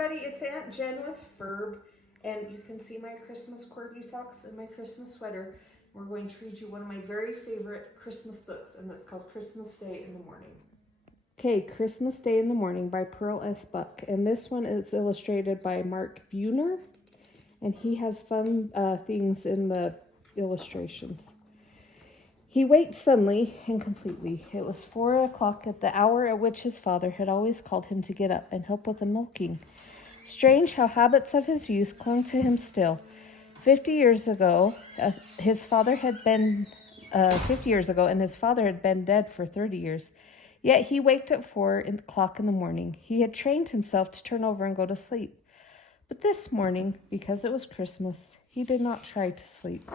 everybody, it's Aunt Jen with Ferb, and you can see my Christmas corgi socks and my Christmas sweater. We're going to read you one of my very favorite Christmas books, and it's called Christmas Day in the Morning. Okay, Christmas Day in the Morning by Pearl S. Buck, and this one is illustrated by Mark Buhner, and he has fun things in the illustrations. He waked suddenly and completely. It was 4 o'clock at the hour at which his father had always called him to get up and help with the milking. Strange how habits of his youth clung to him still. 50 years ago, and his father had been dead for 30 years. Yet he waked at 4 o'clock in the morning. He had trained himself to turn over and go to sleep. But this morning, because it was Christmas, he did not try to sleep.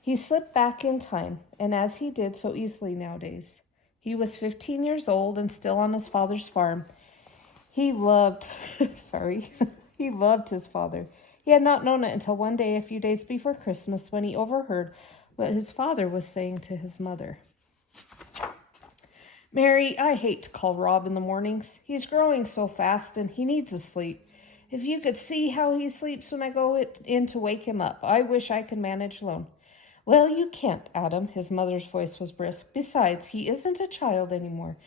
He slipped back in time, and as he did so easily nowadays. He was 15 years old and still on his father's farm. He loved his father. He had not known it until one day, a few days before Christmas, when he overheard what his father was saying to his mother. "Mary, I hate to call Rob in the mornings. He's growing so fast and he needs a sleep. If you could see how he sleeps when I go in to wake him up, I wish I could manage alone." "Well, you can't, Adam," his mother's voice was brisk. "Besides, he isn't a child anymore.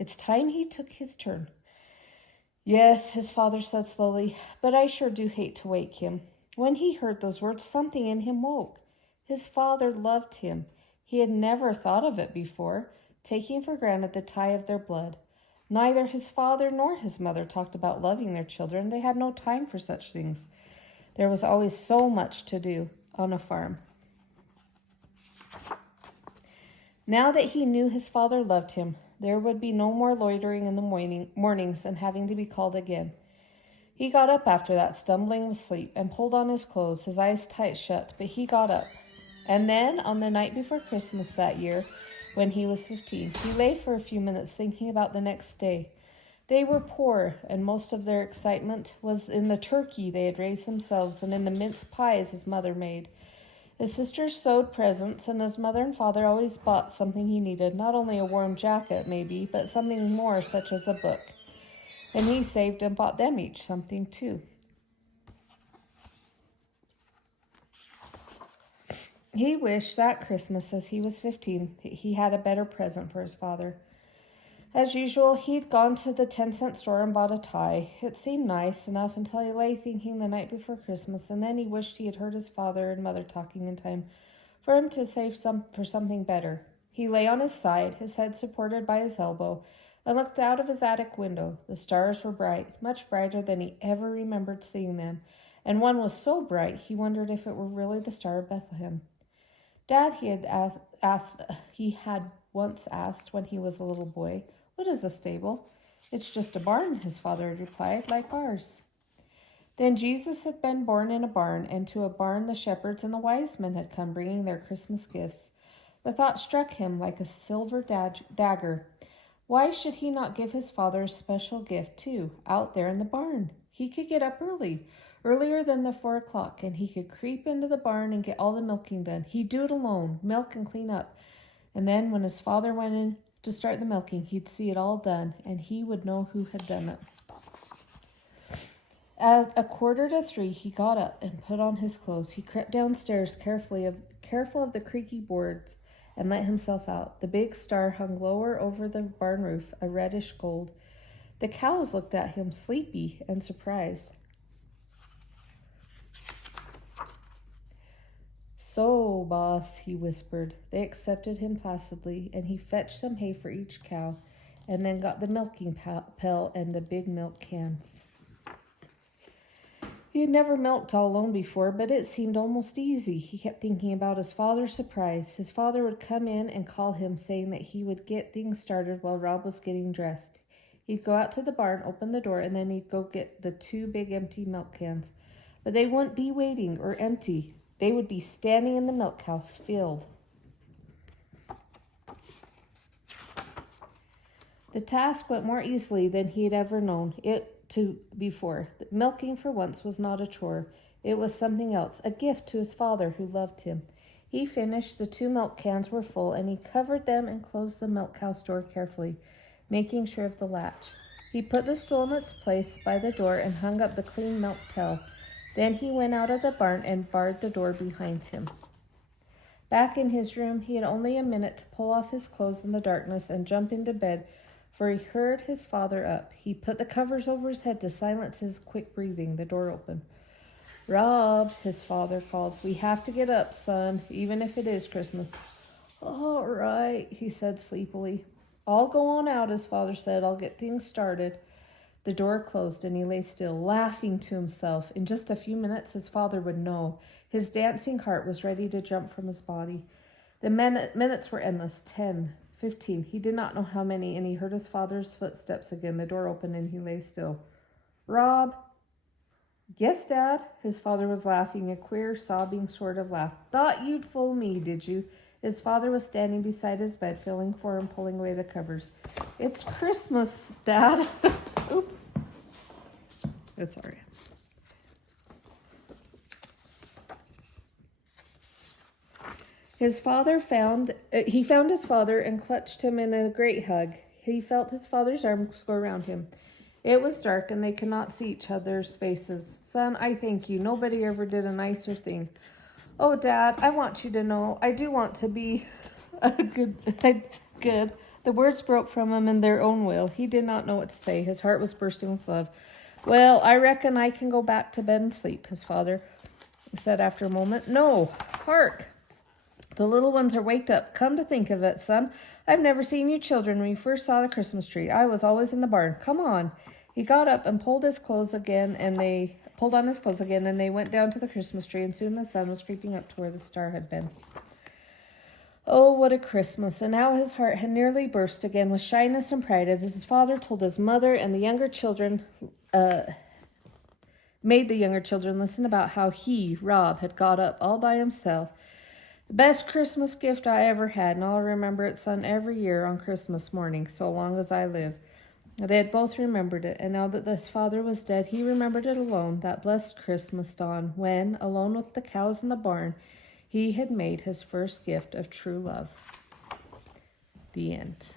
It's time he took his turn." "Yes," his father said slowly, "but I sure do hate to wake him." When he heard those words, something in him woke. His father loved him. He had never thought of it before, taking for granted the tie of their blood. Neither his father nor his mother talked about loving their children. They had no time for such things. There was always so much to do on a farm. Now that he knew his father loved him, there would be no more loitering in the mornings and having to be called again. He got up after that, stumbling with sleep, and pulled on his clothes, his eyes tight shut, but he got up. And then, on the night before Christmas that year, when he was 15, he lay for a few minutes thinking about the next day. They were poor, and most of their excitement was in the turkey they had raised themselves and in the mince pies his mother made. His sisters sewed presents, and his mother and father always bought something he needed, not only a warm jacket, maybe, but something more, such as a book. And he saved and bought them each something, too. He wished that Christmas, as he was 15, he had a better present for his father. As usual, he'd gone to the 10-cent store and bought a tie. It seemed nice enough until he lay thinking the night before Christmas, and then he wished he had heard his father and mother talking in time for him to save for something better. He lay on his side, his head supported by his elbow, and looked out of his attic window. The stars were bright, much brighter than he ever remembered seeing them, and one was so bright he wondered if it were really the Star of Bethlehem. Dad, he had once asked when he was a little boy, "What is a stable?" "It's just a barn," his father had replied, "like ours." Then Jesus had been born in a barn, and to a barn the shepherds and the wise men had come bringing their Christmas gifts. The thought struck him like a silver dagger. Why should he not give his father a special gift, too, out there in the barn? He could get up early, earlier than the 4 o'clock, and he could creep into the barn and get all the milking done. He'd do it alone, milk and clean up. And then when his father went in to start the milking, he'd see it all done, and he would know who had done it. At 2:45, he got up and put on his clothes. He crept downstairs careful of the creaky boards, and let himself out. The big star hung lower over the barn roof, a reddish gold. The cows looked at him, sleepy and surprised. "So, boss," he whispered. They accepted him placidly, and he fetched some hay for each cow, and then got the milking pail and the big milk cans. He had never milked all alone before, but it seemed almost easy. He kept thinking about his father's surprise. His father would come in and call him, saying that he would get things started while Rob was getting dressed. He'd go out to the barn, open the door, and then he'd go get the 2 big empty milk cans. But they wouldn't be waiting or empty. They would be standing in the milk house, filled. The task went more easily than he had ever known it to before. Milking for once was not a chore. It was something else, a gift to his father who loved him. He finished, the 2 milk cans were full, and he covered them and closed the milk house door carefully, making sure of the latch. He put the stool in its place by the door and hung up the clean milk pail. Then he went out of the barn and barred the door behind him. Back in his room, he had only a minute to pull off his clothes in the darkness and jump into bed, for he heard his father up. He put the covers over his head to silence his quick breathing. The door opened. "Rob," his father called. "We have to get up, son, even if it is Christmas." "All right," he said sleepily. "I'll go on out," his father said. "I'll get things started." The door closed and he lay still, laughing to himself. In just a few minutes, his father would know. His dancing heart was ready to jump from his body. The minutes were endless. 10, 15. He did not know how many, and he heard his father's footsteps again. The door opened and he lay still. "Rob?" "Yes, Dad." His father was laughing, a queer, sobbing sort of laugh. "Thought you'd fool me, did you?" His father was standing beside his bed, feeling for him, pulling away the covers. "It's Christmas, Dad." Oops. It's all right. He found his father and clutched him in a great hug. He felt his father's arms go around him. It was dark and they could not see each other's faces. "Son, I thank you. Nobody ever did a nicer thing." "Oh, Dad, I want you to know. I do want to be good." The words broke from him in their own will. He did not know what to say. His heart was bursting with love. "Well, I reckon I can go back to bed and sleep," his father said after a moment. "No, hark. The little ones are waked up. Come to think of it, son, I've never seen you children when you first saw the Christmas tree. I was always in the barn. Come on." He got up and pulled on his clothes again, and they went down to the Christmas tree, and soon the sun was creeping up to where the star had been. Oh, what a Christmas. And now his heart had nearly burst again with shyness and pride as his father told his mother and the younger children, made the younger children listen about how he, Rob, had got up all by himself. "The best Christmas gift I ever had, and I'll remember it, son, every year on Christmas morning, so long as I live." They had both remembered it, and now that his father was dead, he remembered it alone, that blessed Christmas dawn, when, alone with the cows in the barn, he had made his first gift of true love. The end.